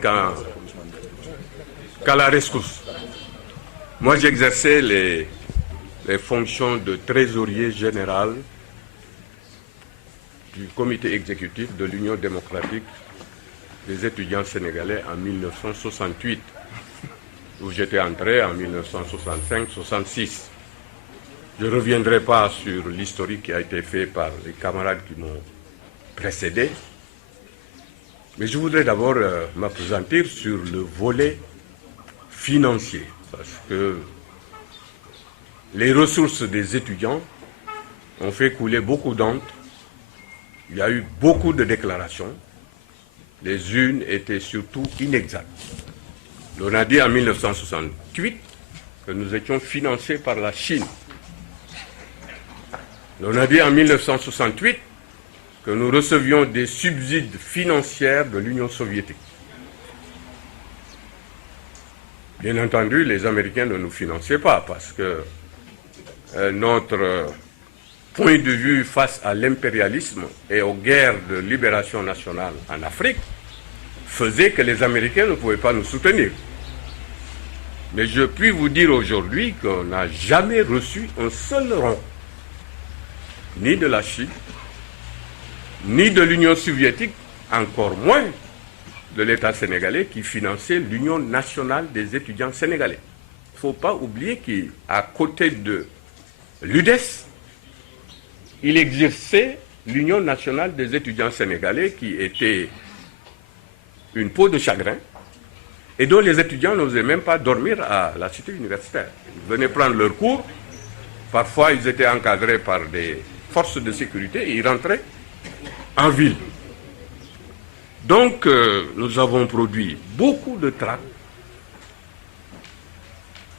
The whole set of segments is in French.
qu'à la rescousse. Moi, j'exerçais les fonctions de trésorier général du comité exécutif de l'Union démocratique des étudiants sénégalais en 1968, où j'étais entré en 1965-66. Je ne reviendrai pas sur l'historique qui a été fait par les camarades qui m'ont précédé, mais je voudrais d'abord m'appesantir sur le volet financier, parce que les ressources des étudiants ont fait couler beaucoup d'encre. Il y a eu beaucoup de déclarations. Les unes étaient surtout inexactes. On a dit en 1968 que nous étions financés par la Chine. On a dit en 1968 que nous recevions des subsides financiers de l'Union soviétique. Bien entendu, les Américains ne nous finançaient pas parce que notre point de vue face à l'impérialisme et aux guerres de libération nationale en Afrique faisait que les Américains ne pouvaient pas nous soutenir. Mais je puis vous dire aujourd'hui qu'on n'a jamais reçu un seul rond, ni de la Chine, ni de l'Union soviétique, encore moins de l'État sénégalais qui finançait l'Union nationale des étudiants sénégalais. Il ne faut pas oublier qu'à côté de l'UDES, il exerçait l'Union nationale des étudiants sénégalais qui était une peau de chagrin et dont les étudiants n'osaient même pas dormir à la cité universitaire. Ils venaient prendre leurs cours, parfois ils étaient encadrés par des forces de sécurité et ils rentraient en ville. Donc nous avons produit beaucoup de tracts,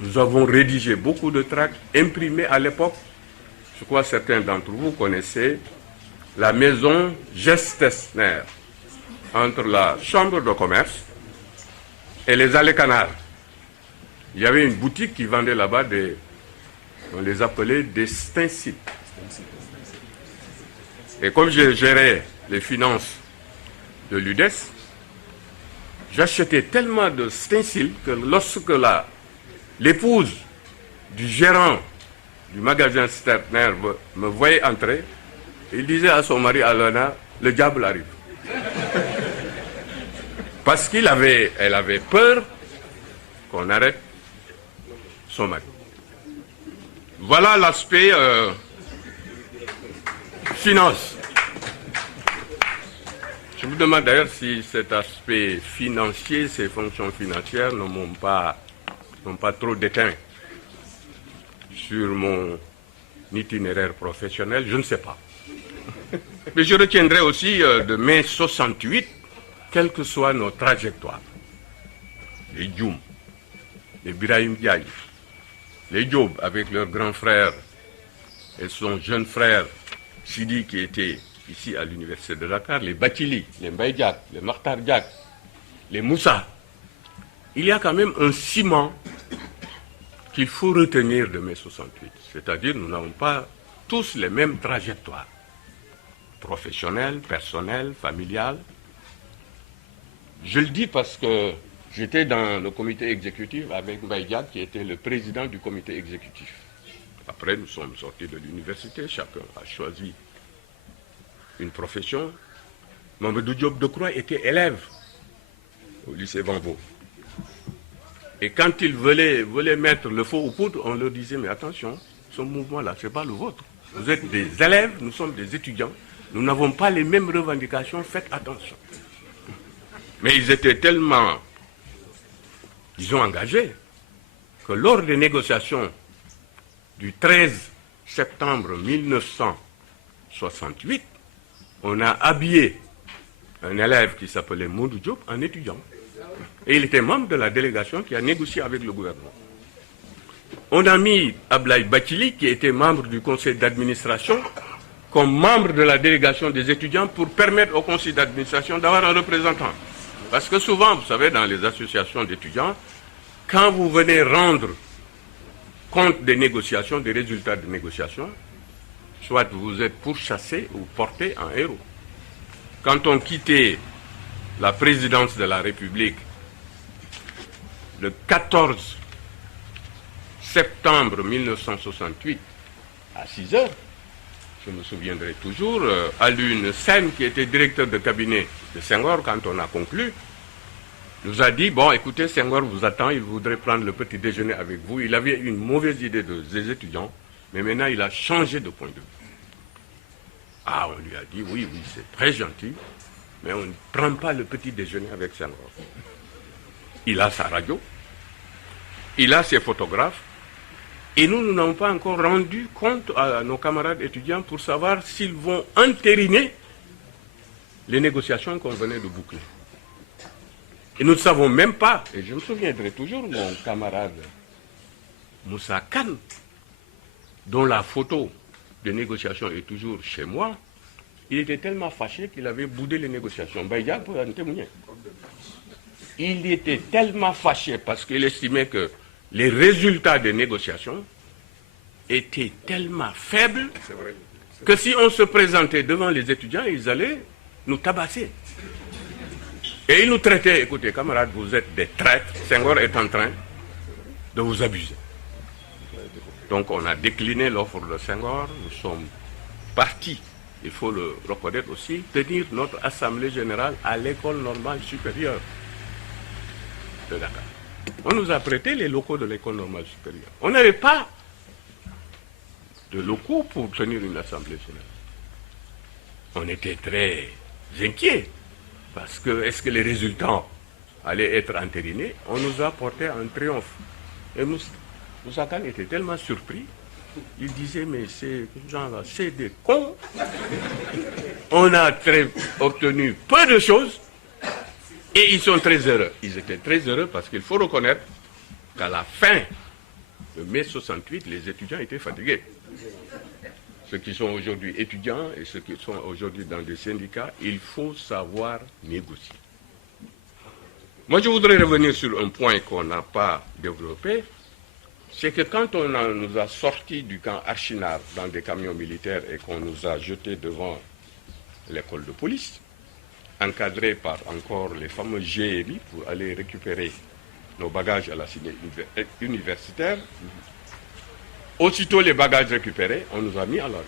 nous avons rédigé beaucoup de tracts imprimés à l'époque. Je crois que certains d'entre vous connaissaient la maison Gestesner, entre la chambre de commerce et les allées canards. Il y avait une boutique qui vendait là-bas on les appelait des stencils. Et comme je gérais les finances de l'UDES, j'achetais tellement de stencils que lorsque l'épouse du gérant du magasin Steiner me voyait entrer, il disait à son mari Alana, le diable arrive. Parce qu'elle avait peur qu'on arrête son mari. Voilà l'aspect finance. Je me demande d'ailleurs si cet aspect financier, ces fonctions financières ne m'ont pas trop déteint sur mon itinéraire professionnel, je ne sais pas. Mais je retiendrai aussi de mai 68, quelles que soient nos trajectoires. Les Djoum, les Birahim Diaye, les Diop avec leur grand frère et son jeune frère Sidi qui était ici à l'université de Dakar, les Batili, les Mbaye Diak, les Makhtar Diak, les Moussa. Il y a quand même un ciment qu'il faut retenir de mai 68. C'est-à-dire nous n'avons pas tous les mêmes trajectoires, professionnelles, personnelles, familiales. Je le dis parce que j'étais dans le comité exécutif avec Mbaye Diak qui était le président du comité exécutif. Après, nous sommes sortis de l'université, chacun a choisi une profession. Mamadou Diop Decroix était élève au lycée Vanvo. Et quand ils voulaient mettre le feu aux poudres, on leur disait, mais attention, ce mouvement-là, ce n'est pas le vôtre. Vous êtes des élèves, nous sommes des étudiants, nous n'avons pas les mêmes revendications, faites attention. Mais ils étaient tellement, disons, engagés, que lors des négociations du 13 septembre 1968, on a habillé un élève qui s'appelait Mondou Diop en étudiant. Et il était membre de la délégation qui a négocié avec le gouvernement. On a mis Ablaye Bathily, qui était membre du conseil d'administration, comme membre de la délégation des étudiants pour permettre au conseil d'administration d'avoir un représentant. Parce que souvent, vous savez, dans les associations d'étudiants, quand vous venez rendre compte des négociations, des résultats de négociations, soit vous êtes pourchassé ou porté en héros. Quand on quittait la présidence de la République le 14 septembre 1968 à 6 heures, je me souviendrai toujours, Alun Sen, qui était directeur de cabinet de Senghor, quand on a conclu, nous a dit, bon, écoutez, Senghor vous attend, il voudrait prendre le petit déjeuner avec vous. Il avait une mauvaise idée des étudiants, mais maintenant il a changé de point de vue. Ah, on lui a dit, oui, c'est très gentil, mais on ne prend pas le petit déjeuner avec Senghor. Il a sa radio, il a ses photographes, et nous n'avons pas encore rendu compte à nos camarades étudiants pour savoir s'ils vont entériner les négociations qu'on venait de boucler. Et nous ne savons même pas, et je me souviendrai toujours, mon camarade Moussa Khan, dont la photo de négociation est toujours chez moi, il était tellement fâché qu'il avait boudé les négociations. Baïdia peut en témoigner. Il était tellement fâché parce qu'il estimait que les résultats des négociations étaient tellement faibles que si on se présentait devant les étudiants, ils allaient nous tabasser. Et ils nous traitaient, écoutez, camarades, vous êtes des traîtres, Senghor est en train de vous abuser. Donc on a décliné l'offre de Senghor, nous sommes partis, il faut le reconnaître aussi, tenir notre assemblée générale à l'école normale supérieure de Dakar. On nous a prêté les locaux de l'école normale supérieure. On n'avait pas de locaux pour tenir une assemblée générale. On était très inquiets. Parce que, est-ce que les résultats allaient être entérinés? On nous a porté un triomphe. Et Moussa Khan était tellement surpris, il disait, mais ces gens-là, c'est des cons. On a obtenu peu de choses, et ils sont très heureux. Ils étaient très heureux parce qu'il faut reconnaître qu'à la fin de mai 68, les étudiants étaient fatigués. Ceux qui sont aujourd'hui étudiants et ceux qui sont aujourd'hui dans des syndicats, il faut savoir négocier. Moi, je voudrais revenir sur un point qu'on n'a pas développé, c'est que quand nous a sortis du camp Archinard dans des camions militaires et qu'on nous a jetés devant l'école de police, encadrés par encore les fameux GMI pour aller récupérer nos bagages à la cité universitaire, aussitôt les bagages récupérés, on nous a mis à la rue.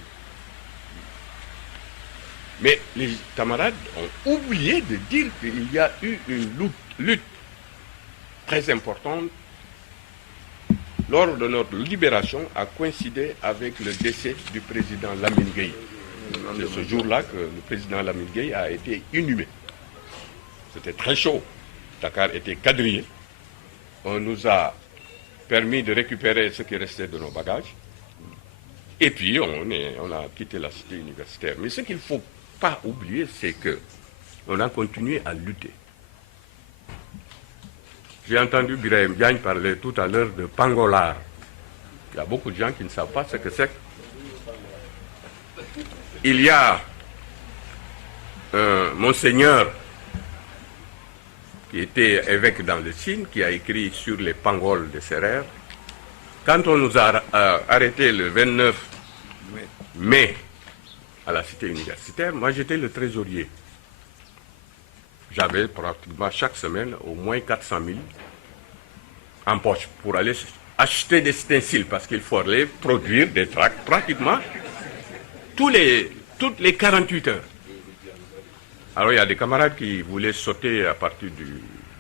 Mais les camarades ont oublié de dire qu'il y a eu une lutte très importante lors de notre libération a coïncidé avec le décès du président Lamine Gueye. C'est ce jour-là que le président Lamine Gueye a été inhumé. C'était très chaud. Dakar était quadrillé. On nous a permis de récupérer ce qui restait de nos bagages. Et puis, on a quitté la cité universitaire. Mais ce qu'il ne faut pas oublier, c'est qu'on a continué à lutter. J'ai entendu Birahim Diagne parler tout à l'heure de Pangolard. Il y a beaucoup de gens qui ne savent pas ce que c'est. Il y a un monseigneur qui était évêque dans le Sine, qui a écrit sur les pangols de Serrère. Quand on nous a arrêtés le 29 mai à la cité universitaire, moi j'étais le trésorier. J'avais pratiquement chaque semaine au moins 400 000 en poche pour aller acheter des stenciles parce qu'il fallait produire des tracts pratiquement toutes les 48 heures. Alors il y a des camarades qui voulaient sauter à partir du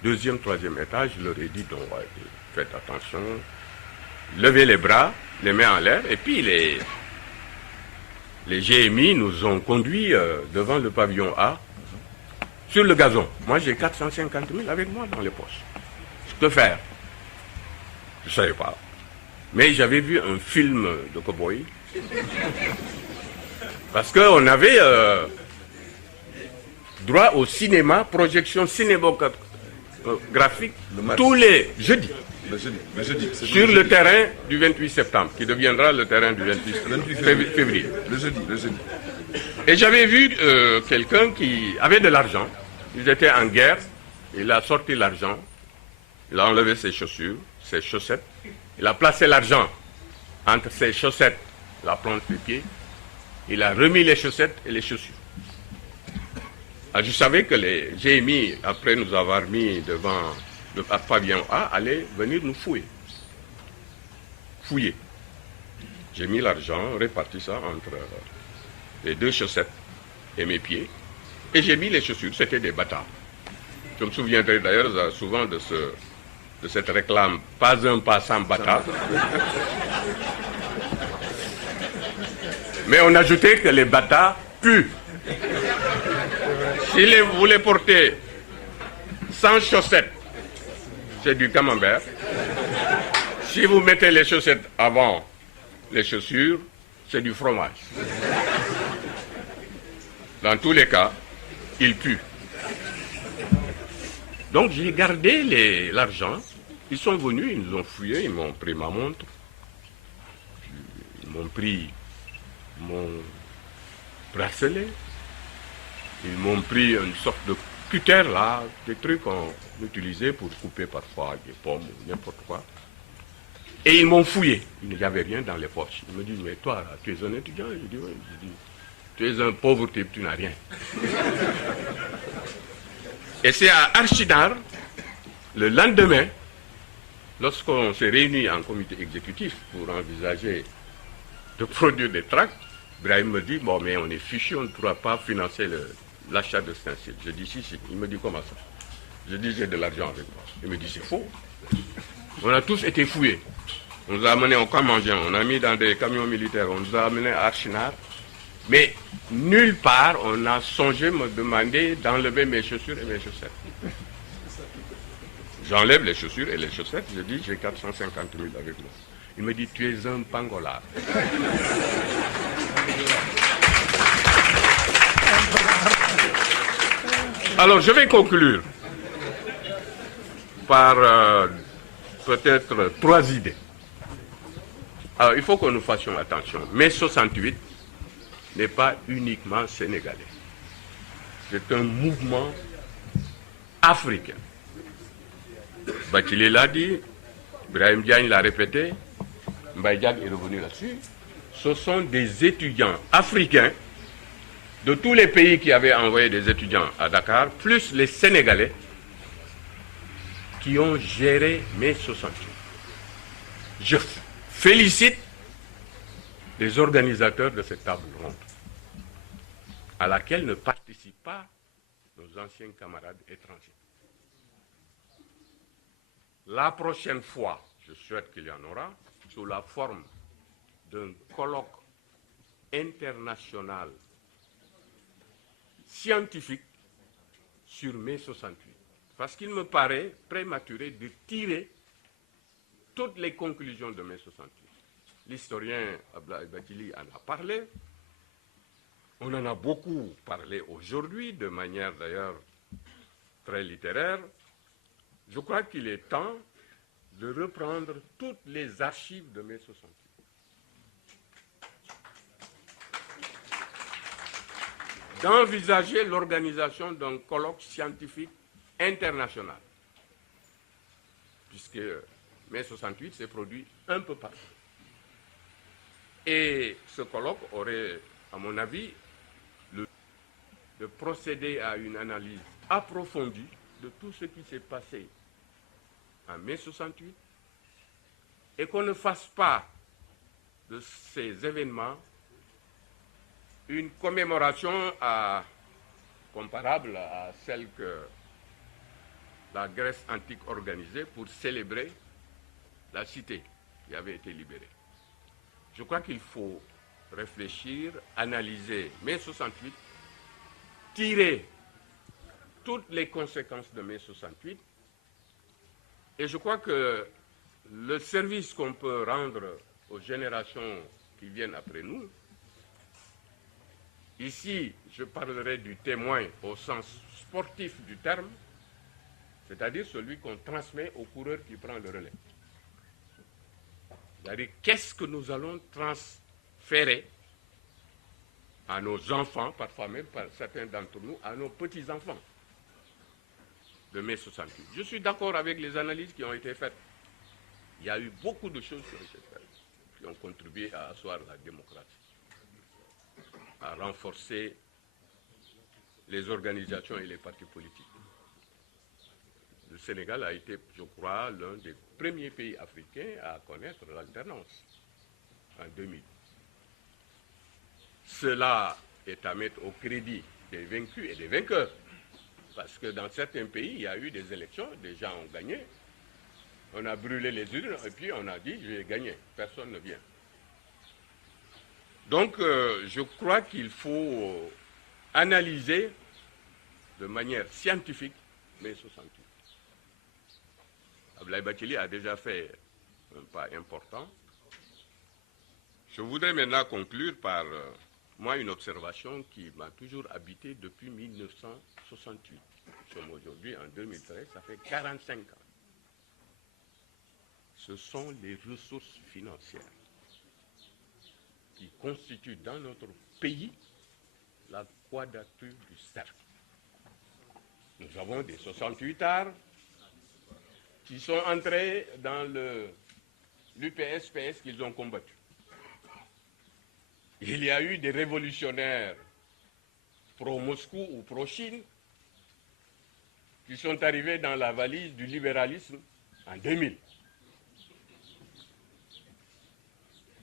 deuxième, troisième étage. Je leur ai dit, donc, faites attention, levez les bras, les mains en l'air, et puis les GMI nous ont conduits devant le pavillon A, sur le gazon. Moi, j'ai 450 000 avec moi dans les poches. Que faire? Je ne savais pas. Mais j'avais vu un film de cow-boy. Parce qu'on avait droit au cinéma, projection cinématographique, tous les jeudis. Sur le terrain du 28 septembre, qui deviendra le terrain du 28 février. Le jeudi. Et j'avais vu quelqu'un qui avait de l'argent. Ils étaient en guerre. Il a sorti l'argent. Il a enlevé ses chaussures, ses chaussettes. Il a placé l'argent entre ses chaussettes, la plante du pied. Il a remis les chaussettes et les chaussures. Ah, je savais que les GMI, après nous avoir mis devant le pavillon A, allaient venir nous fouiller. Fouiller. J'ai mis l'argent, réparti ça entre les 2 chaussettes et mes pieds. Et j'ai mis les chaussures, c'était des bâtards. Je me souviendrai d'ailleurs souvent de cette réclame, pas un pas sans bâtard. Mais on ajoutait que les bâtards puent. Si vous les portez sans chaussettes, c'est du camembert. Si vous mettez les chaussettes avant les chaussures, c'est du fromage. Dans tous les cas, ils puent. Donc j'ai gardé l'argent. Ils sont venus, ils nous ont fouillé, ils m'ont pris ma montre. Ils m'ont pris mon bracelet. Ils m'ont pris une sorte de cutter là, des trucs qu'on utilisait pour couper parfois des pommes ou n'importe quoi. Et ils m'ont fouillé. Il n'y avait rien dans les poches. Ils me disent, mais toi, là, tu es un étudiant? Je dis, oui. Je dis, tu es un pauvre type, tu n'as rien. Et c'est à Archinard, le lendemain, lorsqu'on s'est réunis en comité exécutif pour envisager de produire des tracts, Brahim me dit, bon, mais on est fichu, on ne pourra pas financer l'achat de stenciles. Je dis, si. Il me dit, comment ça? Je dis, j'ai de l'argent avec moi. Il me dit, c'est faux. On a tous été fouillés. On nous a amenés au camp Mangin, on a mis dans des camions militaires, on nous a amenés à Archinard. Mais nulle part, on a songé me demander d'enlever mes chaussures et mes chaussettes. J'enlève les chaussures et les chaussettes, je dis, j'ai 450 000 avec moi. Il me dit, tu es un pangolard. Alors, je vais conclure par peut-être 3 idées. Alors, il faut que nous fassions attention. Mai 68 n'est pas uniquement sénégalais. C'est un mouvement africain. Bachelet l'a dit, Brahim Diagne l'a répété, Mbaye Diagne est revenu là-dessus. Ce sont des étudiants africains de tous les pays qui avaient envoyé des étudiants à Dakar, plus les Sénégalais qui ont géré mai 68. Je félicite les organisateurs de cette table ronde, à laquelle ne participent pas nos anciens camarades étrangers. La prochaine fois, je souhaite qu'il y en aura, sous la forme d'un colloque international scientifique sur mai 68. Parce qu'il me paraît prématuré de tirer toutes les conclusions de mai 68. L'historien Abdoulaye Bathily en a parlé. On en a beaucoup parlé aujourd'hui, de manière d'ailleurs très littéraire. Je crois qu'il est temps de reprendre toutes les archives de mai 68. D'envisager l'organisation d'un colloque scientifique international. Puisque mai 68 s'est produit un peu partout. Et ce colloque aurait, à mon avis, de procéder à une analyse approfondie de tout ce qui s'est passé en mai 68 et qu'on ne fasse pas de ces événements une commémoration comparable à celle que la Grèce antique organisait pour célébrer la cité qui avait été libérée. Je crois qu'il faut réfléchir, analyser mai 68, tirer toutes les conséquences de mai 68, et je crois que le service qu'on peut rendre aux générations qui viennent après nous, ici je parlerai du témoin au sens sportif du terme, c'est-à-dire celui qu'on transmet au coureur qui prend le relais. C'est-à-dire, qu'est-ce que nous allons transférer à nos enfants, parfois même par certains d'entre nous, à nos petits-enfants de mai 68. Je suis d'accord avec les analyses qui ont été faites. Il y a eu beaucoup de choses qui ont été faites, qui ont contribué à asseoir la démocratie, à renforcer les organisations et les partis politiques. Le Sénégal a été, je crois, l'un des premiers pays africains à connaître l'alternance en 2000. Cela est à mettre au crédit des vaincus et des vainqueurs. Parce que dans certains pays, il y a eu des élections, des gens ont gagné. On a brûlé les urnes et puis on a dit « je vais gagner ». Personne ne vient. Donc, je crois qu'il faut analyser de manière scientifique mai 68. Abdoulaye Bathily a déjà fait un pas important. Je voudrais maintenant conclure par moi une observation qui m'a toujours habité depuis 1968. Nous sommes aujourd'hui en 2013, ça fait 45 ans. Ce sont les ressources financières qui constituent dans notre pays la quadrature du cercle. Nous avons des 68 arts qui sont entrés dans l'UPS-PS qu'ils ont combattu. Il y a eu des révolutionnaires pro-Moscou ou pro-Chine qui sont arrivés dans la valise du libéralisme en 2000,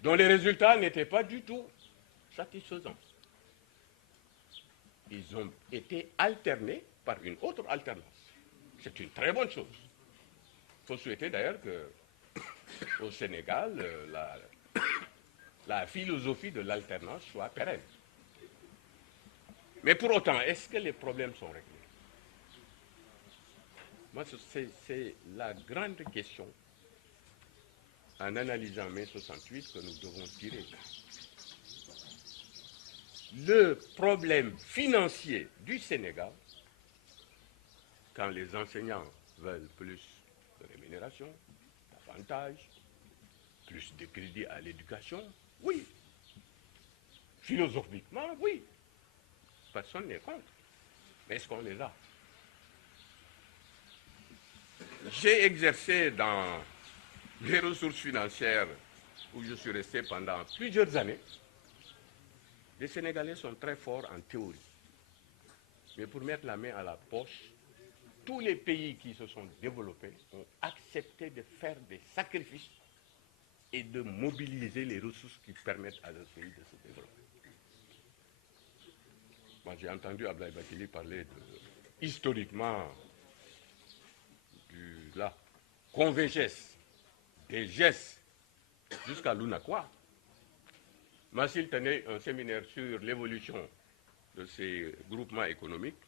dont les résultats n'étaient pas du tout satisfaisants. Ils ont été alternés par une autre alternance. C'est une très bonne chose. Il faut souhaiter d'ailleurs qu'au Sénégal, la philosophie de l'alternance soit pérenne. Mais pour autant, est-ce que les problèmes sont réglés? Moi, c'est la grande question en analysant mai 68 que nous devons tirer. Le problème financier du Sénégal, quand les enseignants veulent plus de rémunération, d'avantages, plus de crédit à l'éducation, oui. Philosophiquement, oui. Personne n'est contre. Mais est-ce qu'on les a? J'ai exercé dans les ressources financières où je suis resté pendant plusieurs années. Les Sénégalais sont très forts en théorie. Mais pour mettre la main à la poche, tous les pays qui se sont développés ont accepté de faire des sacrifices et de mobiliser les ressources qui permettent à leur pays de se développer. Moi, j'ai entendu Abdoulaye Bathily parler historiquement de la convergence des gestes jusqu'à l'UNACOA. Massil tenait un séminaire sur l'évolution de ces groupements économiques.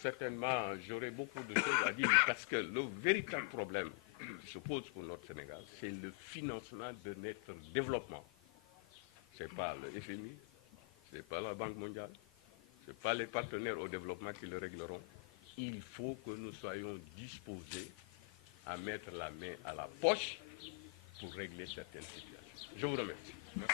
Certainement, j'aurais beaucoup de choses à dire parce que le véritable problème qui se pose pour notre Sénégal, c'est le financement de notre développement. Ce n'est pas le FMI, ce n'est pas la Banque mondiale, ce n'est pas les partenaires au développement qui le régleront. Il faut que nous soyons disposés à mettre la main à la poche pour régler certaines situations. Je vous remercie. Merci.